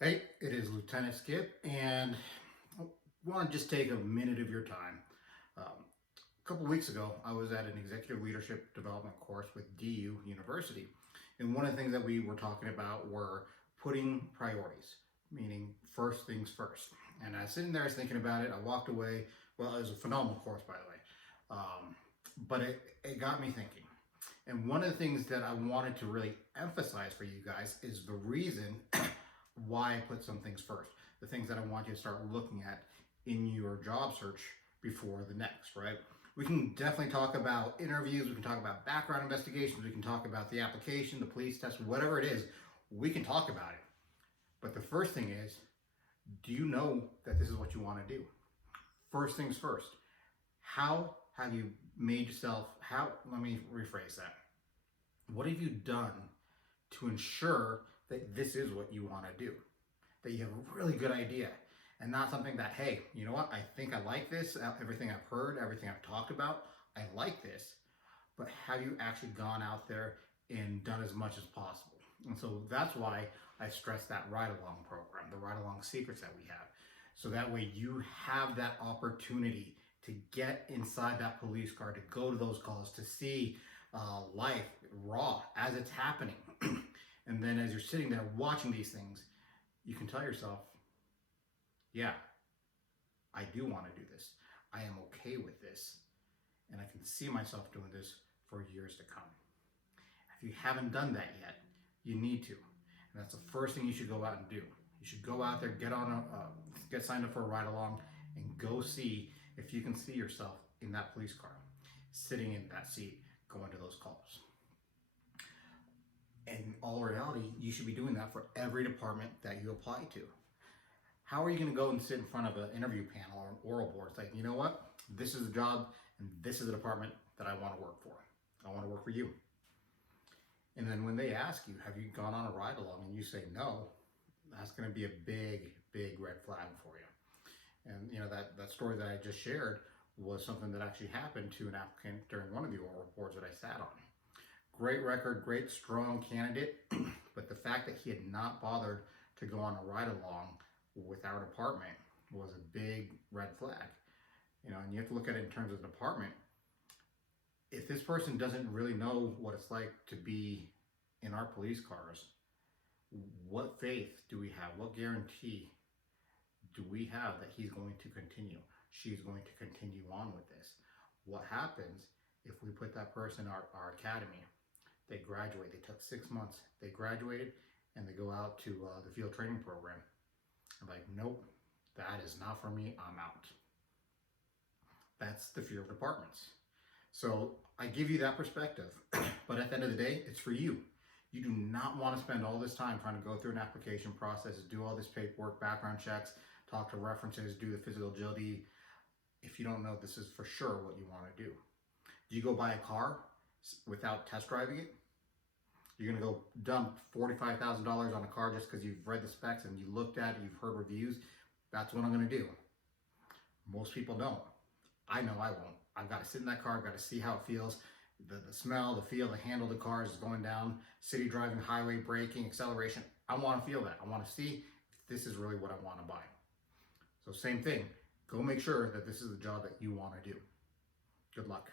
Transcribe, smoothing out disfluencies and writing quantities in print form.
Hey, it is Lieutenant Skip, and I want to just take a minute of your time. A couple weeks ago, I was at an executive leadership development course with DU University, and one of the things that we were talking about were putting priorities, meaning first things first. And I was sitting there, I was thinking about it. I walked away. Well, it was a phenomenal course, by the way, but it got me thinking. And one of the things that I wanted to really emphasize for you guys is the reason why I put some things first, the things that I want you to start looking at in your job search before the next, right? We can definitely talk about interviews, we can talk about background investigations, we can talk about the application, the police test, whatever it is, we can talk about it. But the first thing is, do you know that this is what you want to do? First things first. How have you made yourself, let me rephrase that. What have you done to ensure that this is what you want to do? That you have a really good idea and not something that, hey, you know what, I think I like this, everything I've heard, everything I've talked about, I like this, but have you actually gone out there and done as much as possible? And so that's why I stress that ride along program, the ride along secrets that we have. So that way you have that opportunity to get inside that police car, to go to those calls, to see life raw as it's happening. And then as you're sitting there watching these things, you can tell yourself, yeah, I do want to do this. I am okay with this. And I can see myself doing this for years to come. If you haven't done that yet, you need to. And that's the first thing you should go out and do. You should go out there, get signed up for a ride along, and go see if you can see yourself in that police car, sitting in that seat, going to those calls. In all reality, you should be doing that for every department that you apply to. How are you going to go and sit in front of an interview panel or an oral board? It's like, you know what? This is the job and this is the department that I want to work for. I want to work for you. And then when they ask you, have you gone on a ride along, and you say no, that's going to be a big, big red flag for you. And you know, that story that I just shared was something that actually happened to an applicant during one of the oral boards that I sat on. Great record, great strong candidate, but the fact that he had not bothered to go on a ride along with our department was a big red flag. You know, and you have to look at it in terms of the department. If this person doesn't really know what it's like to be in our police cars, what faith do we have? What guarantee do we have that he's going to continue? She's going to continue on with this? What happens if we put that person in our academy? They graduate. They took 6 months. They graduated and they go out to the field training program. I'm like, nope, that is not for me. I'm out. That's the fear of departments. So I give you that perspective, but at the end of the day, it's for you. You do not want to spend all this time trying to go through an application process, do all this paperwork, background checks, talk to references, do the physical agility, if you don't know this is for sure what you want to do. Do you go buy a car without test driving it? You're going to go dump $45,000 on a car just because you've read the specs and you looked at it, you've heard reviews. That's what I'm going to do. Most people don't. I know I won't. I've got to sit in that car. I've got to see how it feels. The smell, the feel, the handle of the car is going down, city driving, highway, braking, acceleration. I want to feel that. I want to see if this is really what I want to buy. So same thing. Go make sure that this is the job that you want to do. Good luck.